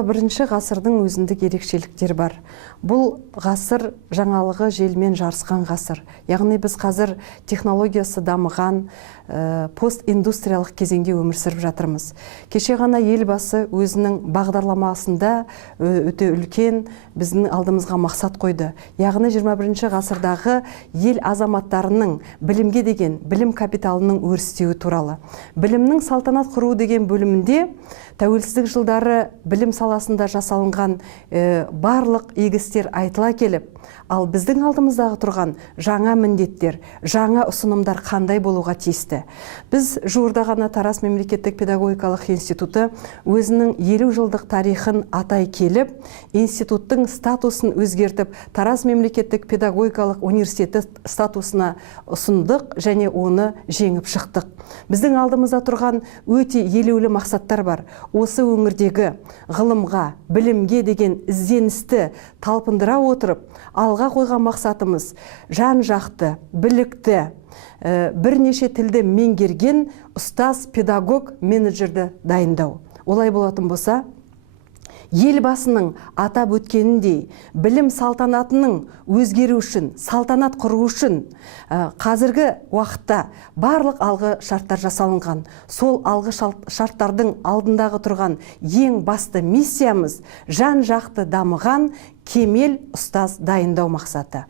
21 ғасырдың өзіндік ерекшеліктері бар. Бұл ғасыр жаңалығы желмен жарысқан ғасыр. Яғни біз қазір технологиясы дамыған постиндустриялық кезеңде өмір сүріп жатырмыз. Кеше ғана елбасы өзінің бағдарламасында өте үлкен біздің алдымызға мақсат қойды. Яғни 21 ғасырдағы ел азаматтарының білімге деген білім капиталының өрістеуі туралы. Білімнің салтанат құру деген бөлімінде тәуелсіздік жылдары білім саласында жасалынған барлық егістер айтыла келіп, ал біздің алдымыздағы тұрған жаңа міндеттер, жаңа ұсынымдар қандай болуға тиісті. Біз жуырда ғана Тараз мемлекеттік педагогикалық институты өзінің 50 жылдық тарихын атай келіп, институттың статусын өзгертіп, Тараз мемлекеттік педагогикалық университеті статусына ұсындық және оны жеңіп шықтық. Біздің алдымызда тұрған өте елеулі мақсаттар бар. Осы өңірдегі ғылымға, білімге деген ізденісті талпындыра отырып, алға қойған мақсатымыз жан-жақты, білікті, бірнеше тілді меңгерген ұстаз, педагог, менеджерді дайындау. Олай болатын болса, елбасының атап өткеніндей білім салтанатының өзгеру үшін, салтанат құру үшін қазіргі уақытта барлық алғы шарттар жасалынған. Сол алғы шарттардың алдындағы тұрған ең басты миссиямыз жан-жақты дамыған кемел ұстаз дайындау мақсаты.